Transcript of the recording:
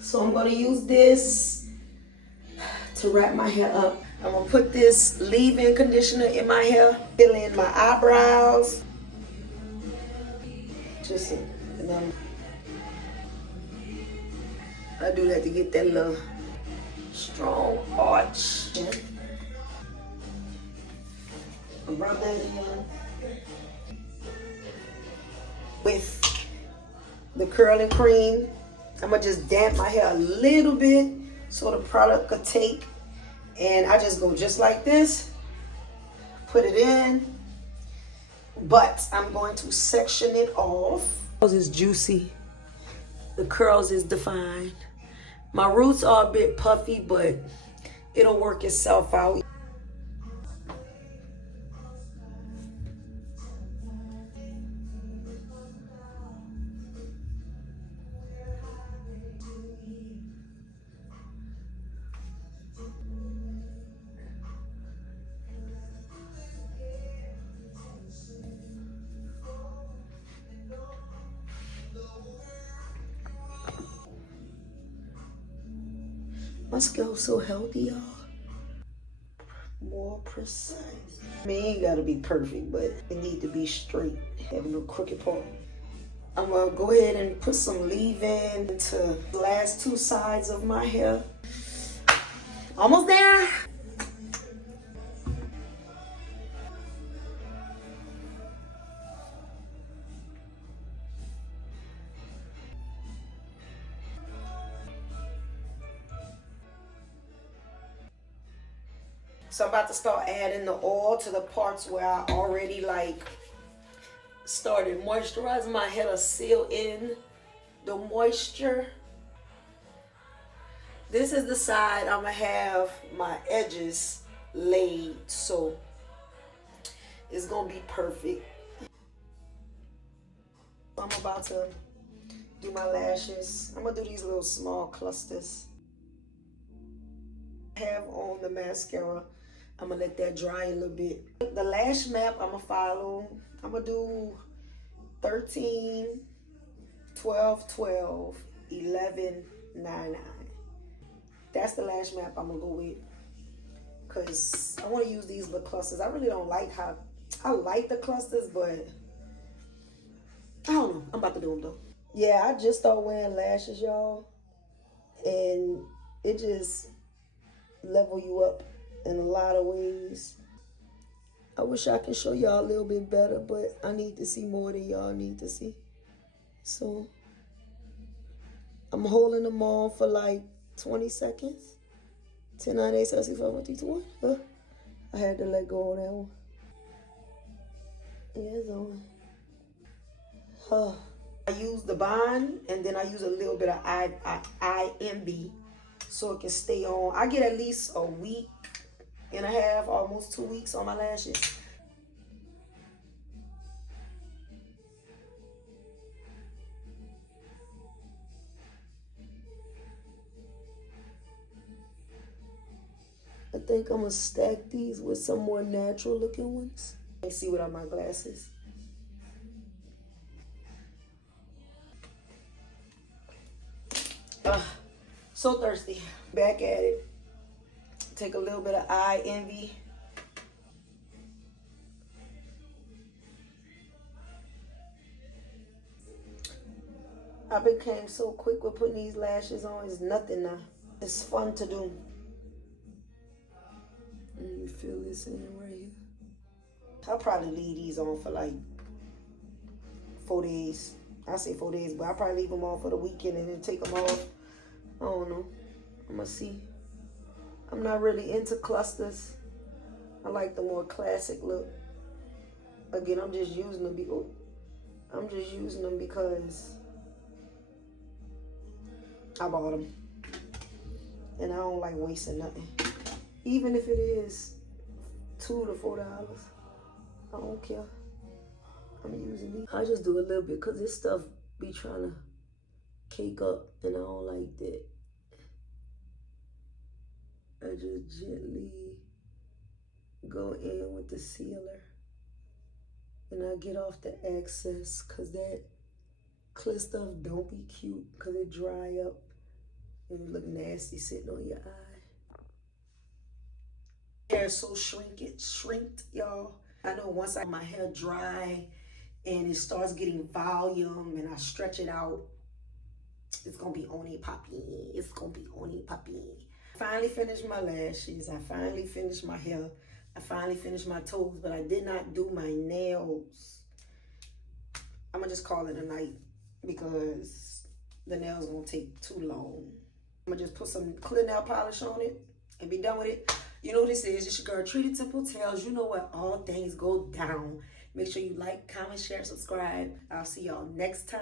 So I'm gonna use this to wrap my hair up. I'm gonna put this leave-in conditioner in my hair, fill in my eyebrows. Just, and then I do that to get that little strong arch. Rub that in with the curling cream. I'm gonna just damp my hair a little bit so the product could take. And I just go just like this, put it in, but I'm going to section it off. The curls is juicy, the curls is defined. My roots are a bit puffy, but it'll work itself out. My scalp's so healthy, y'all. More precise. I mean, it ain't gotta be perfect, but it need to be straight. Having no crooked part. I'm gonna go ahead and put some leave-in into the last two sides of my hair. Almost there. So I'm about to start adding the oil to the parts where I already started moisturizing my hair to seal in the moisture. This is the side I'm gonna have my edges laid, so it's gonna be perfect. I'm about to do my lashes. I'm gonna do these little small clusters. I have on the mascara. I'm gonna let that dry a little bit. The lash map I'm gonna follow. I'm gonna do 13, 12, 12, 11, 9, 9. That's the lash map I'm gonna go with. Cause I wanna use these little clusters. I really don't like how, I like the clusters, but I don't know. I'm about to do them though. Yeah, I just started wearing lashes, y'all. And it just level you up in a lot of ways. I wish I could show y'all a little bit better, but I need to see more than y'all need to see. So I'm holding them on for like 20 seconds. 10, 9, 8, 7, 6, 5, 4, 3, 2, 1. I had to let go of that one. Yeah, it's on. I use the bond and then I use a little bit of IMB so it can stay on. I get at least a week and a half, almost 2 weeks on my lashes. I think I'm gonna stack these with some more natural looking ones. Let me see without my glasses. So thirsty. Back at it. Take a little bit of eye envy. I became so quick with putting these lashes on. It's nothing now. It's fun to do. And you feel this in right here. I'll probably leave these on for like 4 days. I say 4 days, but I'll probably leave them on for the weekend and then take them off. I don't know. I'm gonna see. I'm not really into clusters. I like the more classic look. Again, I'm just using them. I'm just using them because I bought them, and I don't like wasting nothing. Even if it is $2 to $4, I don't care. I'm using these. I just do a little bit because this stuff be trying to cake up, and I don't like that. I just gently go in with the sealer, and I get off the excess because that Clear stuff don't be cute because it dry up and it look nasty sitting on your eye. Hair so shrinked, y'all. I know once my hair dry and it starts getting volume and I stretch it out, it's gonna be on it poppy. It's gonna be on it poppy. I finally finished my lashes. I finally finished my hair. I finally finished my toes, but I did not do my nails. I'm gonna just call it a night because the nails won't take too long. I'm gonna just put some clear nail polish on it and be done with it. You know what this is. It's your girl, Treated Temple Tales. You know where all things go down. Make sure you like, comment, share, subscribe. I'll see y'all next time.